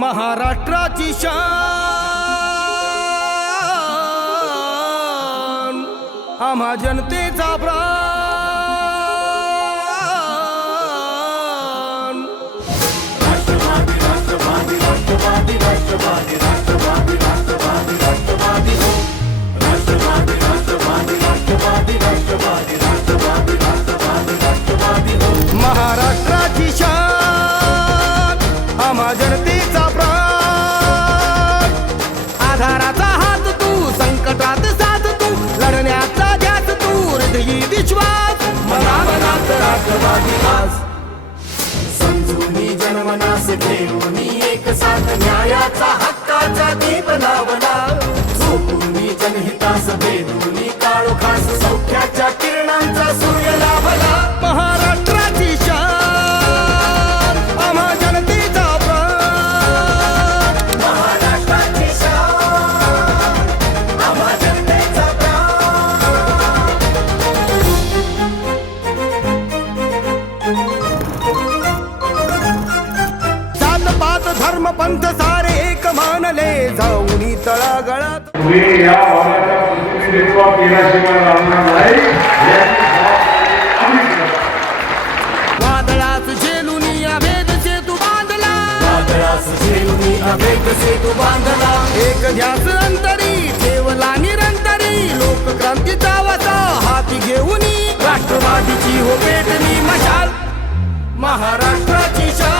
महाराष्ट्राची शान आम्हा जनतेचा प्राण. महाराष्ट्राची शान आम्हा जनतेचा मनात राष्ट्रवादी आज. समजूनी जनमनास घेऊनी एक साथ न्यायाचा हक्काचा दीप लावला. झोपूनी जनहितास भेदूनी काळोखास सौख्याच्या किरणांचा सूर्य धर्म पंथ सारे एक मानले जाऊनी तळागळात. वादळात झेलूनी अभेद सेतू बांधला. वादळास झेलूनी अभेद सेतू बांधला. एक ध्यास अंतरी ठेवला निरंतरी. लोकक्रांतीचा वसा हाती घेऊनी. राष्ट्रवादीची हो पेटली मशाल. महाराष्ट्राची शान